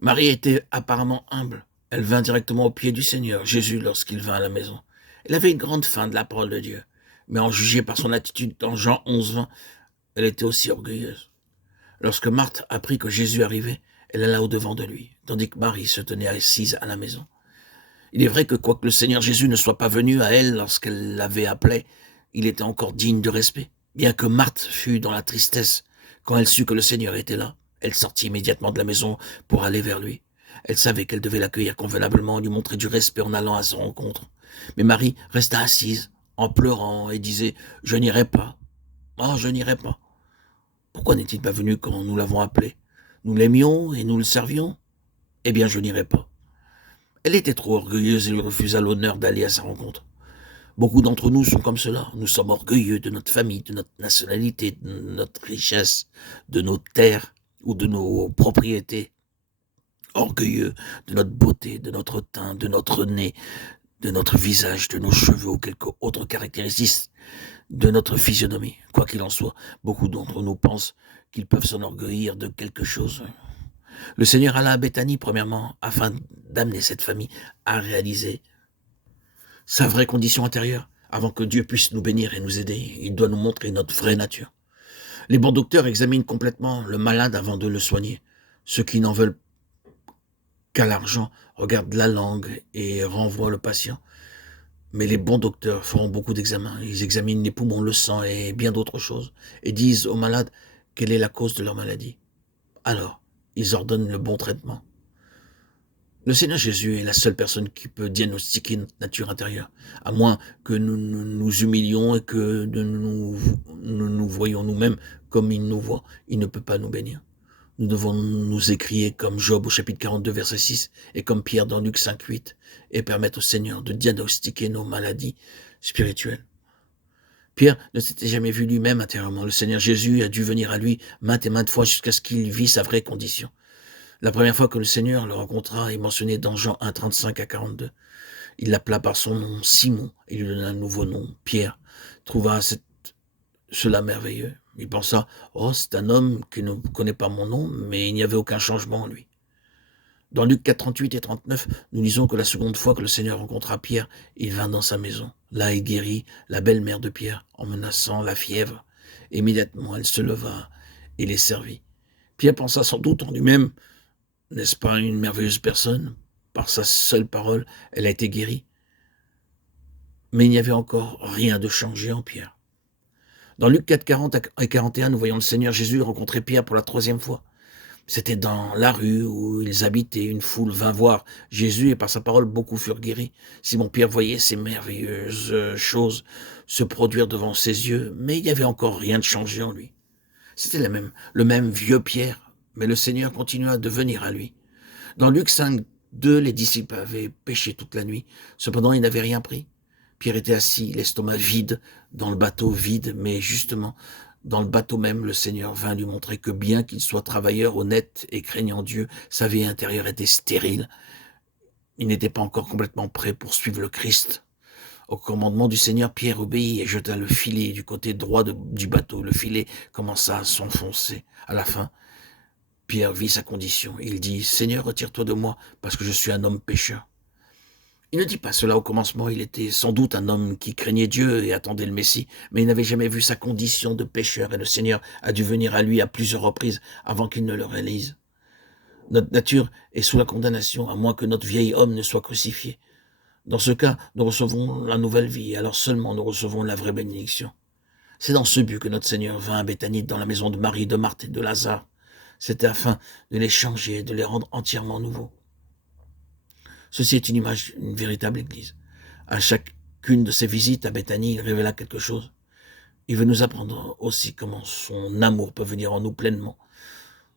Marie était apparemment humble. Elle vint directement aux pieds du Seigneur Jésus lorsqu'il vint à la maison. Elle avait une grande faim de la parole de Dieu, mais en juger par son attitude dans Jean 11, 20, elle était aussi orgueilleuse. Lorsque Marthe apprit que Jésus arrivait, elle alla au-devant de lui, tandis que Marie se tenait assise à la maison. Il est vrai que quoique le Seigneur Jésus ne soit pas venu à elle lorsqu'elle l'avait appelé, il était encore digne de respect. Bien que Marthe fût dans la tristesse quand elle sut que le Seigneur était là, elle sortit immédiatement de la maison pour aller vers lui. Elle savait qu'elle devait l'accueillir convenablement, lui montrer du respect en allant à sa rencontre. Mais Marie resta assise, en pleurant, et disait « Je n'irai pas. Oh, je n'irai pas. » Pourquoi n'est-il pas venu quand nous l'avons appelé? Nous l'aimions et nous le servions. Eh bien, je n'irai pas. Elle était trop orgueilleuse et lui refusa l'honneur d'aller à sa rencontre. Beaucoup d'entre nous sont comme cela. Nous sommes orgueilleux de notre famille, de notre nationalité, de notre richesse, de nos terres ou de nos propriétés. Orgueilleux de notre beauté, de notre teint, de notre nez, de notre visage, de nos cheveux ou quelques autres caractéristiques de notre physionomie. Quoi qu'il en soit, beaucoup d'entre nous pensent qu'ils peuvent s'enorgueillir de quelque chose. Le Seigneur alla à Béthanie, premièrement, afin d'amener cette famille à réaliser sa vraie condition intérieure. Avant que Dieu puisse nous bénir et nous aider, il doit nous montrer notre vraie nature. Les bons docteurs examinent complètement le malade avant de le soigner. Ceux qui n'en veulent qu'à l'argent regardent la langue et renvoient le patient. Mais les bons docteurs feront beaucoup d'examens. Ils examinent les poumons, le sang et bien d'autres choses, et disent aux malades quelle est la cause de leur maladie. Alors, ils ordonnent le bon traitement. Le Seigneur Jésus est la seule personne qui peut diagnostiquer notre nature intérieure, à moins que nous nous humilions et que nous voyons nous-mêmes comme il nous voit. Il ne peut pas nous bénir. Nous devons nous écrier comme Job au chapitre 42, verset 6, et comme Pierre dans Luc 5, 8, et permettre au Seigneur de diagnostiquer nos maladies spirituelles. Pierre ne s'était jamais vu lui-même intérieurement. Le Seigneur Jésus a dû venir à lui maintes et maintes fois jusqu'à ce qu'il vit sa vraie condition. La première fois que le Seigneur le rencontra est mentionné dans Jean 1, 35 à 42. Il l'appela par son nom Simon et lui donna un nouveau nom, Pierre. Trouva cela merveilleux. Il pensa, oh, c'est un homme qui ne connaît pas mon nom, mais il n'y avait aucun changement en lui. Dans Luc 4, 38 et 39, nous lisons que la seconde fois que le Seigneur rencontra Pierre, il vint dans sa maison. Là, il guérit la belle-mère de Pierre en menaçant la fièvre. Immédiatement, elle se leva et les servit. Pierre pensa sans doute en lui-même, n'est-ce pas une merveilleuse personne? Par sa seule parole, elle a été guérie. Mais il n'y avait encore rien de changé en Pierre. Dans Luc 4, 40 et 41, nous voyons le Seigneur Jésus rencontrer Pierre pour la troisième fois. C'était dans la rue où ils habitaient, une foule vint voir Jésus et par sa parole beaucoup furent guéris. Simon-Pierre voyait ces merveilleuses choses se produire devant ses yeux, mais il n'y avait encore rien de changé en lui. C'était le même vieux Pierre, mais le Seigneur continua de venir à lui. Dans Luc 5, 2, les disciples avaient péché toute la nuit. Cependant, ils n'avaient rien pris. Pierre était assis, l'estomac vide, dans le bateau vide, mais justement, dans le bateau même, le Seigneur vint lui montrer que bien qu'il soit travailleur honnête et craignant Dieu, sa vie intérieure était stérile. Il n'était pas encore complètement prêt pour suivre le Christ. Au commandement du Seigneur, Pierre obéit et jeta le filet du côté droit du bateau. Le filet commença à s'enfoncer. À la fin, Pierre vit sa condition. Il dit, « Seigneur, retire-toi de moi, parce que je suis un homme pécheur. » Il ne dit pas cela au commencement, il était sans doute un homme qui craignait Dieu et attendait le Messie, mais il n'avait jamais vu sa condition de pécheur et le Seigneur a dû venir à lui à plusieurs reprises avant qu'il ne le réalise. Notre nature est sous la condamnation, à moins que notre vieil homme ne soit crucifié. Dans ce cas, nous recevons la nouvelle vie, et alors seulement nous recevons la vraie bénédiction. C'est dans ce but que notre Seigneur vint à Béthanie dans la maison de Marie, de Marthe et de Lazare. C'était afin de les changer et de les rendre entièrement nouveaux. Ceci est une image d'une véritable église. À chacune de ses visites à Béthanie, il révéla quelque chose. Il veut nous apprendre aussi comment son amour peut venir en nous pleinement.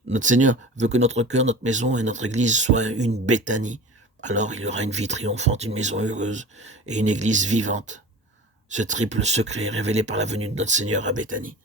Notre Seigneur veut que notre cœur, notre maison et notre église soient une Béthanie. Alors il y aura une vie triomphante, une maison heureuse et une église vivante. Ce triple secret est révélé par la venue de notre Seigneur à Béthanie.